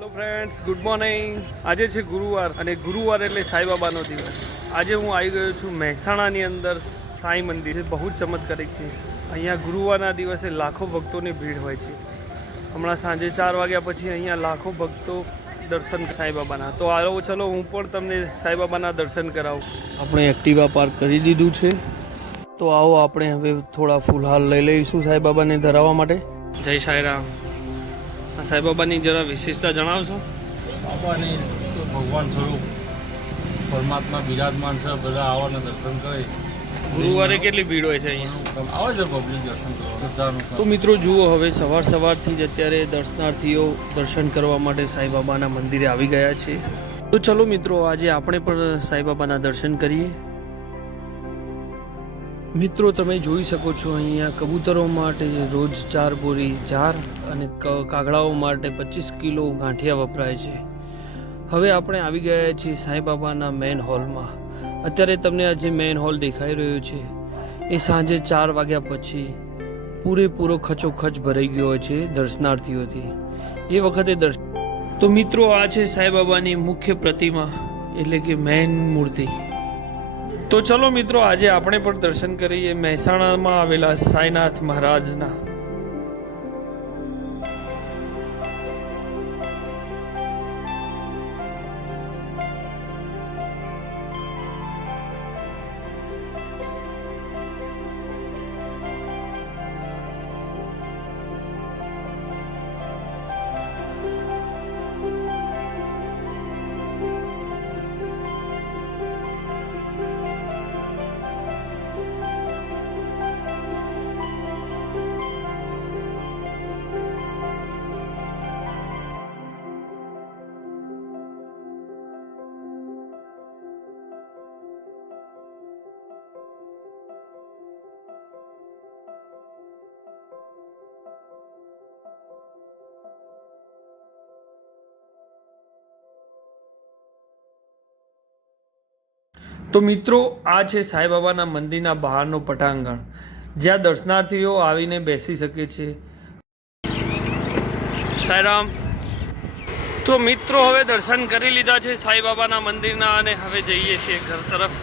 Hello friends, good morning. આજે છે ગુરુવાર અને ગુરુવાર એટલે સાંઈબાબાનો દિવસ. આજે હું આવી ગયો છું મહેસાણાની અંદર સાંઈ મંદિર. જે બહુ જ ચમત્કારિક છે. અહીંયા ગુરુવારના દિવસે લાખો ભક્તોની ભીડ હોય છે. હમણાં સાંજે 4 વાગ્યા પછી અહીંયા લાખો ભક્તો દર્શન સાંઈબાબાના. તો આવો ચલો હું પણ તમને સાંઈબાબાના દર્શન કરાવું. આપણે એક્ટિવા પાર્ક કરી દીધું છે, તો આવો આપણે હવે થોડા ફૂલહાર લઈ લઈશું સાંઈબાબાને ધરાવવા માટે. જય સાંઈરામ. સાંઈબાબાની જરા વિશેષતા જણાવશો? બાબાની તો ભગવાન સ્વરૂપ પરમાત્મા બિરાજમાન છે. બધા આવવાના દર્શન કરે. ગુરુવારે કેટલી ભીડ હોય છે અહીંયા? આવે છે પબ્લિક દર્શન કરવા. તો મિત્રો જુઓ, હવે સવારથી જ અત્યારે દર્શનાર્થીઓ દર્શન કરવા માટે સાંઈબાબાના મંદિરે આવી ગયા છે. તો ચલો મિત્રો, આજે આપણે પણ સાંઈબાબાના દર્શન કરીએ. મિત્રો તમે જોઈ શકો છો, અહીંયા કબૂતરો માટે રોજ 4 બોરી જાર અને કાગડાઓ માટે 25 કિલો ગાંઠિયા વપરાય છે. હવે આપણે આવી ગયા છીએ સાંઈબાબાના મેઇન હોલમાં. અત્યારે તમને આ જે મેઇન હોલ દેખાઈ રહ્યો છે એ સાંજે 4 વાગ્યા પછી પૂરેપૂરો ખચોખચ ભરાઈ ગયો છે દર્શનાર્થીઓથી. એ વખતે તો મિત્રો, આ છે સાંઈબાબાની મુખ્ય પ્રતિમા એટલે કે મેઇન મૂર્તિ. તો ચલો મિત્રો, આજે આપણે પણ દર્શન કરીએ મહેસાણામાં આવેલા સાંઈનાથ મહારાજના. તો મિત્રો, આ છે સાંઈબાબાના મંદિરના બહારનો પટાંગણ, જ્યાં દર્શનાર્થીઓ આવીને બેસી શકે છે. સાંઈરામ. તો મિત્રો, હવે દર્શન કરી લીધા છે સાંઈબાબાના મંદિરના અને હવે જઈએ છીએ ઘર તરફ.